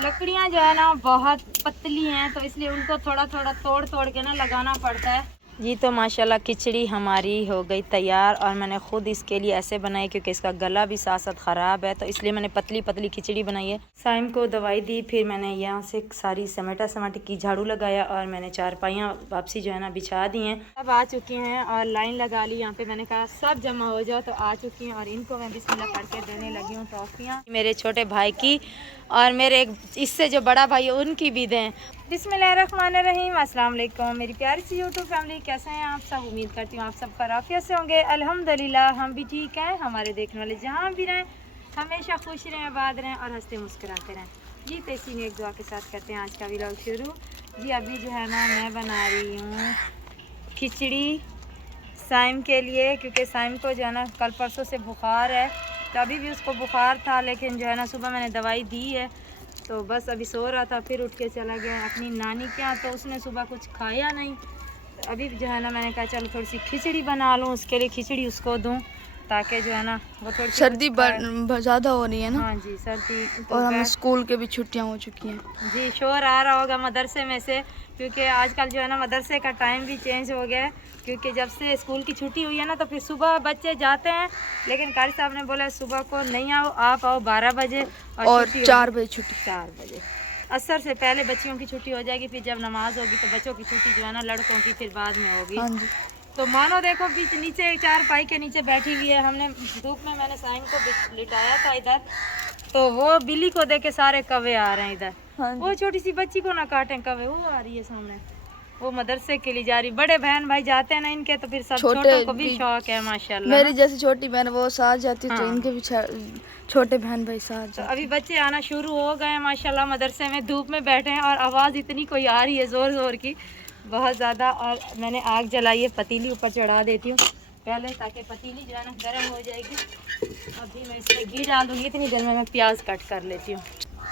लकड़ियाँ जो है ना बहुत पतली हैं, तो इसलिए उनको थोड़ा थोड़ा तोड़ तोड़ के ना लगाना पड़ता है। जी तो माशाल्लाह खिचड़ी हमारी हो गई तैयार, और मैंने ख़ुद इसके लिए ऐसे बनाई क्योंकि इसका गला भी साथ साथ ख़राब है, तो इसलिए मैंने पतली पतली खिचड़ी बनाई है। साइम को दवाई दी, फिर मैंने यहाँ से सारी समेटा समाटी की, झाड़ू लगाया, और मैंने चारपाइयाँ वापसी जो है ना बिछा दी हैं। सब आ चुकी हैं और लाइन लगा ली यहाँ पे। मैंने कहा सब जमा हो जाओ, तो आ चुकी हैं और इनको मैं बिस्मिल्लाह पढ़ के देने लगी हूँ टॉफ़ियाँ, मेरे छोटे भाई की और मेरे एक इससे जो बड़ा भाई है उनकी भी दें। बिस्मिल्लाहिर्रहमानिर्रहीम। अस्सलाम वालेकुम मेरी प्यारी सी यूट्यूब फैमिली, कैसे हैं आप सब? उम्मीद करती हूँ आप सब खैरियत से होंगे। अल्हम्दुलिल्लाह हम भी ठीक हैं। हमारे देखने वाले जहाँ भी रहें हमेशा खुश रहें, आबाद रहें और हंसते मुस्कुराते रहें। जी तो इसी में एक दुआ के साथ करते हैं आज का व्लॉग शुरू। जी अभी जो है ना मैं बना रही हूँ खिचड़ी साइम के लिए, क्योंकि साइम को जो है ना कल परसों से बुखार है, तो अभी भी उसको बुखार था, लेकिन जो है ना सुबह मैंने दवाई दी है, तो बस अभी सो रहा था, फिर उठ के चला गया अपनी नानी के यहाँ, तो उसने सुबह कुछ खाया नहीं। तो अभी जो है ना मैंने कहा चलो थोड़ी सी खिचड़ी बना लूँ, उसके लिए खिचड़ी उसको दूँ, ताकि जो है ना वो थोड़ी सर्दी ज़्यादा हो रही है ना। हाँ जी सर्दी तो और हमें स्कूल के भी छुट्टियां हो चुकी हैं। जी शोर आ रहा होगा मदरसे में से, क्योंकि आजकल जो है ना मदरसे का टाइम भी चेंज हो गया है, क्योंकि जब से स्कूल की छुट्टी हुई है ना, तो फिर सुबह बच्चे जाते हैं, लेकिन कारी साहब ने बोला सुबह को नहीं आओ, आप आओ 12 बजे और 4 बजे छुट्टी। 4 बजे असर से पहले बच्चियों की छुट्टी हो जाएगी, फिर जब नमाज होगी तो बच्चों की छुट्टी जो है ना लड़कों की फिर बाद में होगी। हाँ जी। तो मानो देखो बीच नीचे 4 पाई के नीचे बैठी हुई है, हमने धूप में मैंने साइम को लिटाया था इधर, तो वो बिल्ली को देख के सारे कौवे आ रहे हैं इधर। हाँ वो छोटी सी बच्ची को ना काटें कौवे, वो आ रही है सामने, वो मदरसे के लिए जा रही। बड़े बहन भाई जाते हैं ना इनके, तो फिर सब छोटों को भी शौक है माशाल्लाह। मेरी जैसी छोटी बहन वो साथ जाती है, तो हाँ। इनके भी छोटे बहन भाई साथ तो जाते। अभी बच्चे आना शुरू हो गए हैं माशाल्लाह मदरसे में, धूप में बैठे हैं और आवाज़ इतनी कोई आ रही है ज़ोर ज़ोर की, बहुत ज़्यादा। और मैंने आग जलाई है, पतीली ऊपर चढ़ा देती हूँ पहले, ताकि पतीली जो है ना गर्म हो जाएगी। अभी मैं इसमें घी डाल दूँगी, इतनी देर में मैं प्याज कट कर लेती हूँ।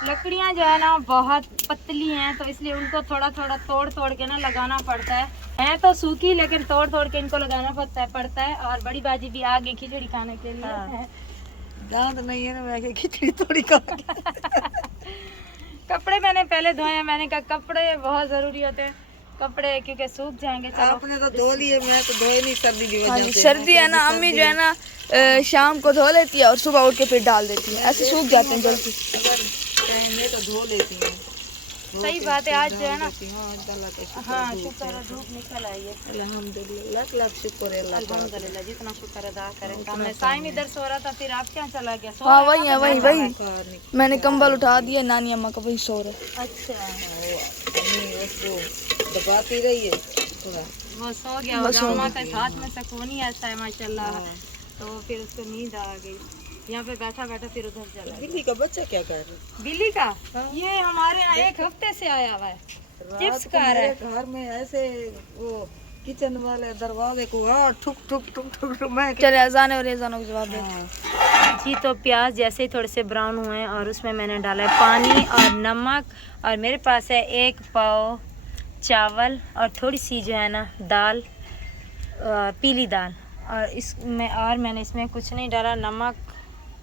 लकड़ियाँ जो है ना बहुत पतली हैं, तो इसलिए उनको थोड़ा थोड़ा तोड़ तोड़ के ना लगाना पड़ता है तो सूखी, लेकिन तोड़ तोड़ के इनको लगाना पड़ता है। और बड़ी बाजी भी आ गई खिचड़ी खाने के लिए। हाँ। दांत नहीं है ना, मैं खिचड़ी थोड़ी खा कपड़े मैंने पहले धोए हैं, मैंने कहा कपड़े बहुत ज़रूरी होते हैं, कपड़े क्योंकि सूख जाएंगे। चलो आपने तो धो लिए, मैं तो धोए नहीं सर्दी की वजह से। सर्दी है ना, अम्मी जो है ना शाम को धो लेती है और सुबह उठ के फिर डाल देती है, ऐसे सूख जाते हैं जल्दी। मैं तो धो लेती हूँ। सही बात है। आज जो है ना हाँ शुक्र है धूप निकल आई है, अल्हम्दुलिल्लाह लाख शुक्र है अल्हम्दुलिल्लाह, जितना शुक्र अदा करें। मैं साइम इधर सो रहा था, फिर आप क्या चला गया? हाँ वही है, वही मैंने कंबल उठा दिया, नानी अम्मा का वही सो रहे। अच्छा दबाती रही है, वो सो गया होगा, अम्मा के हाथ में सुकून ही ऐसा है माशाल्लाह, तो फिर उसको नींद आ गई। यहाँ पे बैठा बैठा फिर उधर चला। बिल्ली का बच्चा क्या कर रहा है? बिल्ली का ये हमारे यहाँ 1 हफ्ते से आया हुआ है, चिप्स खा रहा है। घर में ऐसे वो किचन वाले दरवाजे को ठुक ठुक ठुक ठुक मैं चले अजान और अजानों के जवाब दे। जी तो प्याज जैसे ही थोड़े से ब्राउन हुए और उसमें मैंने डाला है पानी और नमक, और मेरे पास है 1 पाव चावल और थोड़ी सी जो है ना दाल, पीली दाल, और इसमें और मैंने इसमें कुछ नहीं डाला, नमक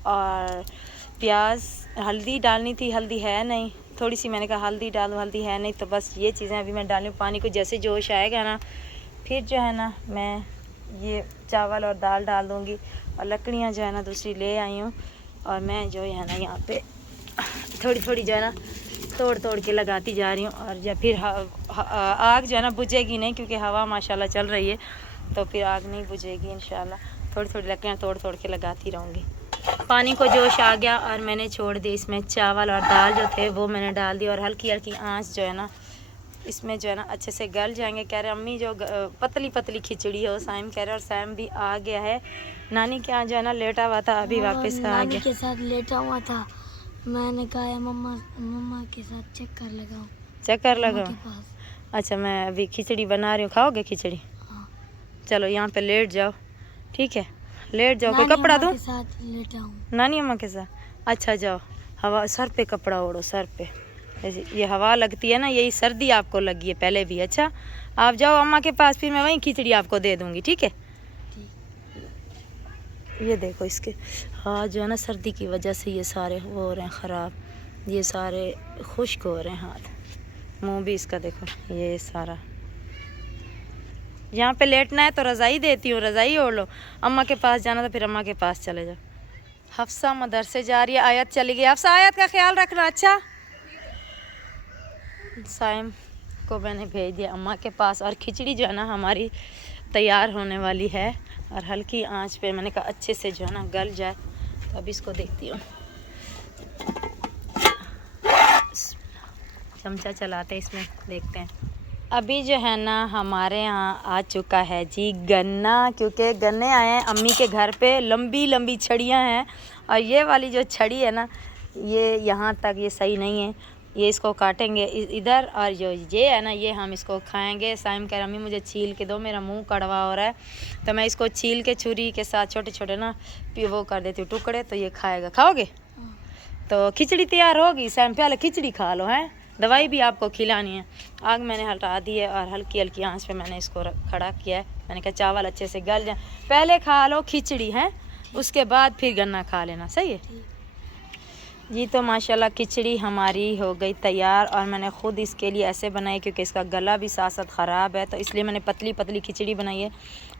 और प्याज। हल्दी डालनी थी, हल्दी है नहीं, थोड़ी सी मैंने कहा हल्दी डालूं, हल्दी है नहीं, तो बस ये चीज़ें अभी मैं डालूँ। पानी को जैसे जोश आएगा ना, फिर जो है ना मैं ये चावल और दाल डाल दूँगी। और लकड़ियाँ जो है ना दूसरी ले आई हूँ, और मैं जो है ना यहाँ पे थोड़ी थोड़ी जो है ना तोड़ तोड़ के लगाती जा रही हूँ। और जब फिर आग जो है ना बुझेगी नहीं, क्योंकि हवा माशाल्लाह चल रही है, तो फिर आग नहीं बुझेगी इंशाल्लाह। थोड़ी थोड़ी लकड़ियाँ तोड़ तोड़ के लगाती रहूँगी। पानी को जोश आ गया और मैंने छोड़ दी, इसमें चावल और दाल जो थे वो मैंने डाल दी, और हल्की हल्की आंच जो है ना इसमें जो है ना अच्छे से गल जाएंगे। कह रहे अम्मी जो पतली पतली खिचड़ी हो, साइम कह रहे, और साइम भी आ गया है नानी के यहाँ जो है ना लेटा हुआ था, अभी वापस आ गया। नानी के साथ लेटा हुआ था, मैंने कहा मम्मा के साथ चक्कर लगाओ, चक्कर लगाओ। अच्छा मैं अभी खिचड़ी बना रही हूँ, खाओगे खिचड़ी? हाँ। चलो यहाँ पे लेट जाओ, ठीक है लेट जाओ। कोई कपड़ा दूँ? नानी अम्मा के साथ? अच्छा जाओ, हवा सर पे कपड़ा ओढ़ो, सर पे ये हवा लगती है ना, यही सर्दी आपको लगी है पहले भी। अच्छा आप जाओ अम्मा के पास, फिर मैं वहीं खिचड़ी आपको दे दूँगी, ठीक है? ये देखो इसके हाथ जो है ना सर्दी की वजह से ये सारे हो रहे हैं ख़राब, ये सारे खुश्क हो रहे हैं हाथ, मुंह भी इसका देखो, ये सारा। यहाँ पे लेटना है तो रज़ाई देती हूँ, रज़ाई ओढ़ लो। अम्मा के पास जाना तो फिर अम्मा के पास चले जाओ। हफ्सा मदरसे जा रही है, आयत चली गई। हफ्सा आयत का ख्याल रखना। अच्छा, साइम को मैंने भेज दिया अम्मा के पास, और खिचड़ी जो है ना हमारी तैयार होने वाली है, और हल्की आंच पे मैंने कहा अच्छे से जो है ना गल जाए। तो अब इसको देखती हूँ, चमचा चलाते इसमें, देखते हैं। अभी जो है ना हमारे यहाँ आ चुका है जी गन्ना, क्योंकि गन्ने आए हैं अम्मी के घर पे। लंबी लंबी छड़ियाँ हैं, और ये वाली जो छड़ी है ना ये यहाँ तक ये सही नहीं है, ये इसको काटेंगे इधर, और जो ये है ना ये हम इसको खाएंगे। साइम कह रहा अम्मी मुझे छील के दो, मेरा मुंह कड़वा हो रहा है। तो मैं इसको छील के छुरी के साथ छोटे छोटे ना वो कर देती हूँ टुकड़े, तो ये खाएगा। खाओगे? तो खिचड़ी तैयार होगी। साइम पहले खिचड़ी खा लो, हैं दवाई भी आपको खिलानी है। आग मैंने हटा दी है, और हल्की हल्की आंच पे मैंने इसको खड़ा किया है। मैंने कहा चावल अच्छे से गल जाए, पहले खा लो खिचड़ी है, उसके बाद फिर गन्ना खा लेना। सही है जी। तो माशाल्लाह खिचड़ी हमारी हो गई तैयार, और मैंने ख़ुद इसके लिए ऐसे बनाई क्योंकि इसका गला भी साथ साथ ख़राब है, तो इसलिए मैंने पतली पतली खिचड़ी बनाई है।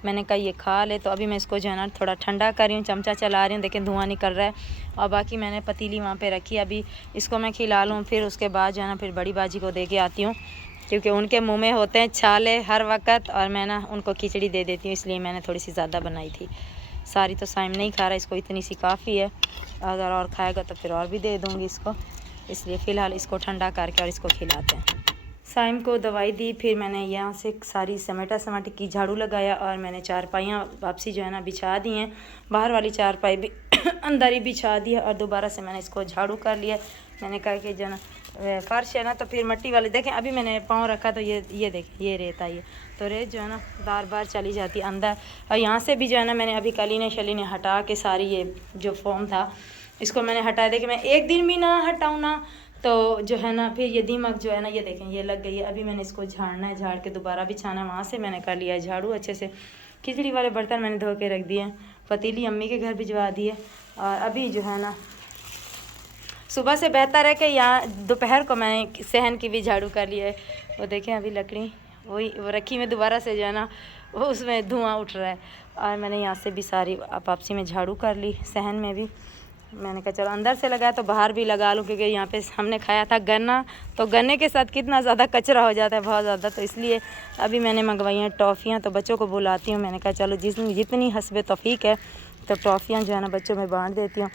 मैंने कहा ये खा ले। तो अभी मैं इसको जो है ना थोड़ा ठंडा कर रही हूँ, चमचा चला रही हूँ, देखें धुआं निकल रहा है। और बाकी मैंने पतीली वहाँ पे रखी, अभी इसको मैं खिला लूँ, फिर उसके बाद जो है ना फिर बड़ी बाजी को दे के आती हूँ, क्योंकि उनके मुँह में होते हैं छाले हर वक्त, और मैं ना उनको खिचड़ी दे देती हूँ, इसलिए मैंने थोड़ी सी ज़्यादा बनाई थी। सारी तो साइम नहीं खा रहा, इसको इतनी सी काफ़ी है, अगर और खाएगा तो फिर और भी दे दूँगी इसको, इसलिए फ़िलहाल इसको ठंडा करके और इसको खिलाते हैं। साइम को दवाई दी, फिर मैंने यहाँ से सारी समेटा समाटी की, झाड़ू लगाया, और मैंने चारपाइयाँ वापसी जो है ना बिछा दी हैं। बाहर वाली चारपाई भी अंदर ही बिछा दी है, और दोबारा से मैंने इसको झाड़ू कर लिया। मैंने कहा कि जो ना फर्श है ना तो फिर मिट्टी वाले, देखें अभी मैंने पाँव रखा तो ये देखें ये रेत आई है, तो रेत जो है ना बार बार चली जाती है अंदर। और यहाँ से भी जो है ना मैंने अभी कलीने शलीने हटा के सारी ये जो फोम था इसको मैंने हटा दे कि मैं एक दिन भी ना हटाऊँ ना, तो जो है ना फिर ये दीमक जो है ना ये देखें ये लग गई है। अभी मैंने इसको झाड़ना है, झाड़ के दोबारा बिछाना है। वहाँ से मैंने कर लिया है झाड़ू अच्छे से। खिचड़ी वाले बर्तन मैंने धो के रख दिए हैं, पतीली अम्मी के घर भिजवा दी है। और अभी जो है ना सुबह से बेहतर है कि यहाँ दोपहर को मैंने सहन की भी झाड़ू कर लिया है। वो देखें अभी लकड़ी वही वो रखी में दोबारा से जो है ना वो उसमें धुआं उठ रहा है। और मैंने यहाँ से भी सारी वापसी में झाड़ू कर ली, सहन में भी। मैंने कहा चलो अंदर से लगाया तो बाहर भी लगा लूँ, क्योंकि यहाँ पे हमने खाया था गन्ना, तो गन्ने के साथ कितना ज़्यादा कचरा हो जाता है, बहुत ज़्यादा। तो इसलिए अभी मैंने मंगवाई हैं टॉफ़ियाँ, तो बच्चों को बुलाती हूँ। मैंने कहा चलो जितनी हस्बे तौफीक है तो टॉफ़ियाँ जो है ना बच्चों में बांट देती हूँ।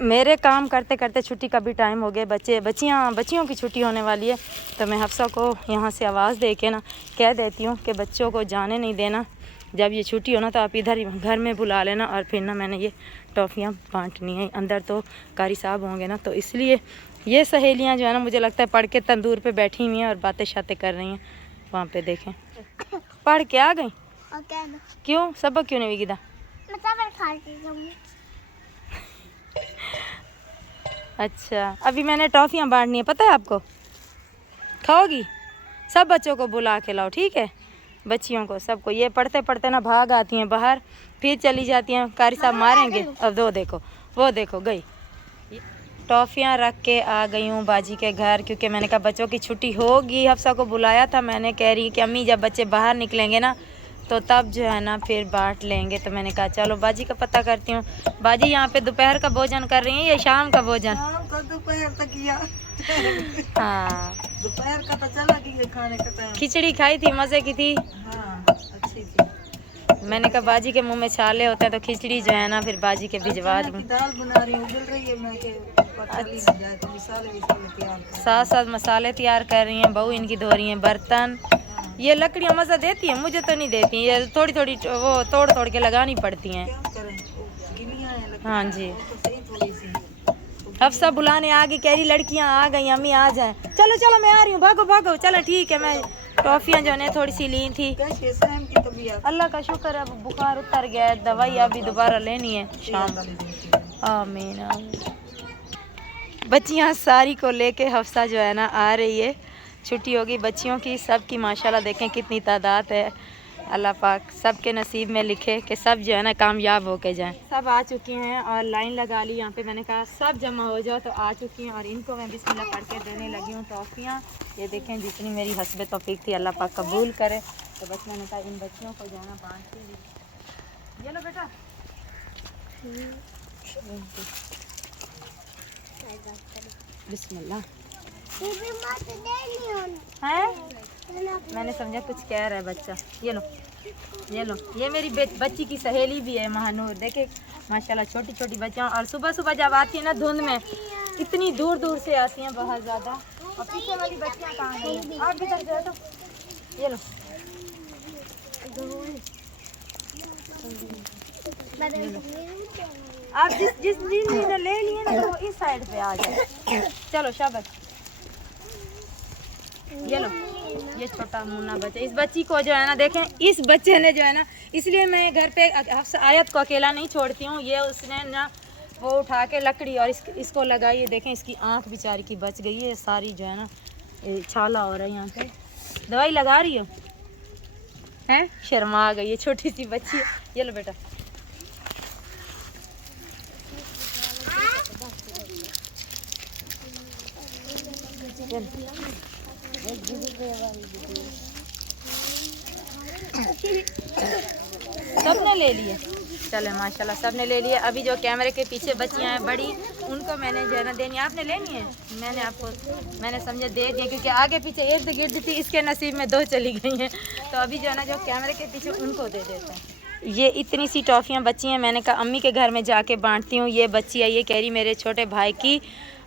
मेरे काम करते करते छुट्टी का भी टाइम हो गया, बच्चियों की छुट्टी होने वाली है, तो मैं हफ्सा को यहाँ से आवाज़ दे के ना कह देती हूँ कि बच्चों को जाने नहीं देना, जब ये छुट्टी हो ना तो आप इधर ही घर में बुला लेना। और फिर ना मैंने ये टॉफ़ियाँ बांटनी है, अंदर तो कारी साहब होंगे ना, तो इसलिए ये सहेलियाँ जो है ना मुझे लगता है पढ़ के तंदूर पे बैठी हुई हैं और बातें शातें कर रही हैं। वहाँ पे देखें पढ़ के आ गई। क्यों सबक क्यों नहीं विदा? अच्छा अभी मैंने टॉफ़ियाँ बांटनी है, पता है आपको? खाओगी? सब बच्चों को बुला के लाओ, ठीक है? बच्चियों को सबको। ये पढ़ते पढ़ते ना भाग आती हैं बाहर, फिर चली जाती हैं, कारी साहब मारेंगे। अब वो देखो गई। टॉफ़ियाँ रख के आ गई हूँ बाजी के घर, क्योंकि मैंने कहा बच्चों की छुट्टी होगी। हफ्सा को बुलाया था मैंने, कह रही कि अम्मी जब बच्चे बाहर निकलेंगे ना तो तब जो है ना फिर बांट लेंगे। तो मैंने कहा चलो बाजी का पता करती हूँ। बाजी यहाँ पे दोपहर का भोजन कर रही हैं या शाम का भोजन? दोपहर तक किया। हाँ दोपहर का तो चला गया खाने का टाइम। खिचड़ी खाई थी, मज़े की थी। हाँ अच्छी थी। मैंने कहा बाजी के मुंह में छाले होते हैं तो खिचड़ी जो है ना फिर बाजी के भिजवा दूँ। दाल बना रही हूँ, उबल रही है, मैं के जाए तो मसाले तैयार कर। साथ साथ मसाले तैयार कर रही हैं, बहू इनकी धो रही हैं बर्तन। ये लकड़ियाँ मज़ा देती हैं, मुझे तो नहीं देती, ये थोड़ी थोड़ी वो तोड़ तोड़ के लगानी पड़ती हैं। हाँ जी। हफ्सा बुलाने आ गई, कह रही लड़कियाँ आ गई अम्मी आ जाएं। चलो चलो मैं आ रही हूँ, भागो भागो। चलो ठीक है। मैं टॉफ़ियाँ जो है थोड़ी सी ली थी। अल्लाह का शुक्र है अब बुखार उतर गया है, दवाई अभी दोबारा लेनी है शाम। आमीन आमीन। बच्चियाँ सारी को लेके हफ्सा जो है ना आ रही है, छुट्टी होगी बच्चियों की सबकी। माशाल्लाह देखें कितनी तादाद है। अल्लाह पाक सबके नसीब में लिखे कि सब जो है ना कामयाब होके जाएं। सब आ चुके हैं और लाइन लगा ली यहाँ पे। मैंने कहा सब जमा हो जाओ, तो आ चुकी हैं और इनको मैं बिस्मिल्लाह पढ़ के देने लगी हूँ टॉफ़ियाँ। ये देखें जितनी मेरी हस्बे तौफीक थी अल्लाह पाक कबूल करे। तो बस मैंने कहा इन बच्चियों को जो है ना बांटती हूँ। ये लो बेटा, बिस्मिल्लाह है। मैंने समझा कुछ कह रहा है बच्चा। ये लो, ये लो, ये मेरी बच्ची की सहेली भी है महानूर। देखे माशाल्लाह छोटी छोटी बच्चियाँ, और सुबह सुबह जब आती है ना धुंध में, इतनी दूर दूर से आती हैं बहुत ज़्यादा। और पीछे वाली बच्चियाँ कहाँ गई? आप भी तक जाओ। तो ये लो, आप जिस ने ले लिए ना तो वो इस साइड पे आ जाए। चलो शाबाश। ये लो, ये छोटा मुन्ना बच्चा, इस बच्ची को जो है ना देखें, इस बच्चे ने जो है ना, इसलिए मैं घर पे आयत को अकेला नहीं छोड़ती हूँ। ये उसने ना वो उठा के लकड़ी और इसको लगाई है। देखें इसकी आंख बेचारी की बच गई है सारी, जो है ना छाला हो रहा है यहाँ पे। दवाई लगा रही हो हैं? शर्मा गई है छोटी सी बच्ची। ये लो बेटा, सबने ले लिए। चले माशाल्लाह सबने ले लिए। अभी जो कैमरे के पीछे बच्चियां हैं बड़ी, उनको मैंने जो है ना देनी। आपने लेनी है? मैंने समझा दे दिया, क्योंकि आगे पीछे इर्द गिर्द थी, इसके नसीब में 2 चली गई हैं। तो अभी जो है ना जो कैमरे के पीछे उनको दे देते हैं। ये इतनी सी टॉफ़ियाँ बच्ची हैं। मैंने कहा अम्मी के घर में जाके बांटती हूँ। ये बच्ची है, ये कह रही मेरे छोटे भाई की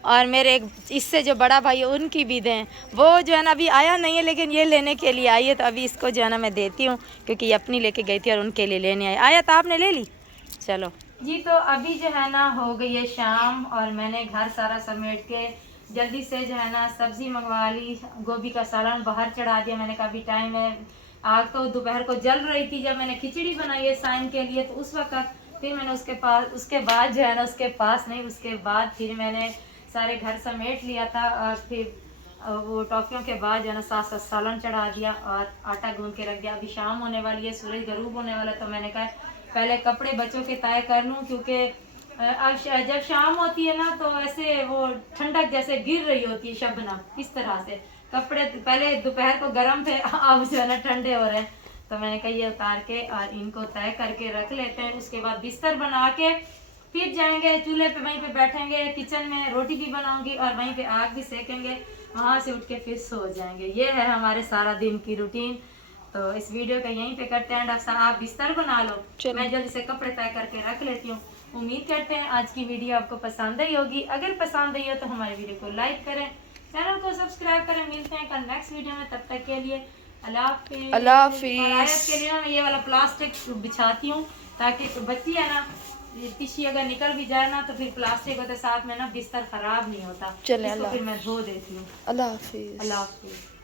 और मेरे एक इससे जो बड़ा भाई है उनकी भी दें। वो जो है ना अभी आया नहीं है, लेकिन ये लेने के लिए आई है। तो अभी इसको जो है ना मैं देती हूँ, क्योंकि ये अपनी लेके गई थी और उनके लिए लेने आई। आया तो आपने ले ली। चलो जी, तो अभी जो है ना हो गई है शाम और मैंने घर सारा समेट के जल्दी से जो है ना सब्ज़ी मंगवा ली। गोभी का सालन बाहर चढ़ा दिया। मैंने कहा अभी टाइम है। आग तो दोपहर को जल रही थी जब मैंने खिचड़ी बनाई है साइन के लिए, तो उस वक्त फिर मैंने उसके बाद जो है ना उसके बाद फिर मैंने सारे घर समेट लिया था। और फिर वो टॉफ़ियों के बाद जो है ना साथ सालन चढ़ा दिया और आटा गूंद के रख दिया। अभी शाम होने वाली है, सूरज गरूब होने वाला, तो मैंने कहा पहले कपड़े बच्चों के तय कर लूँ, क्योंकि अब जब शाम होती है ना तो ऐसे वो ठंडक जैसे गिर रही होती है शबनम, इस तरह से कपड़े पहले दोपहर को गर्म थे, अब जो है ना ठंडे हो रहे हैं। तो मैंने कहा ये उतार के और इनको तय करके रख लेते हैं। उसके बाद बिस्तर बना के फिर जाएंगे चूल्हे पे, वहीं पे बैठेंगे, किचन में रोटी भी बनाऊंगी और वहीं पे आग भी सेकेंगे। वहाँ से उठ के फिर सो जाएंगे। ये है हमारे सारा दिन की रूटीन। तो इस वीडियो का यहीं पे करते हैं। डॉक्टर साहब आप बिस्तर बना लो, मैं जल्दी से कपड़े तय करके रख लेती हूँ। उम्मीद करते हैं आज की वीडियो आपको पसंद आई होगी। अगर पसंद आई हो तो हमारे वीडियो को लाइक करें, चैनल को सब्सक्राइब करें। मिलते हैं कल नेक्स्ट वीडियो में, तब तक के लिए अल्लाह हाफिज़। अल्लाह हाफिज़। आयत के लिए मैं ये वाला प्लास्टिक बिछाती हूँ ताकि बच्ची है ना पीछे अगर निकल भी जाए ना तो फिर प्लास्टिक होते साथ में ना बिस्तर खराब नहीं होता। चले फिर मैं धो देती हूँ। अल्लाह हाफिज़। अल्लाह हाफिज़।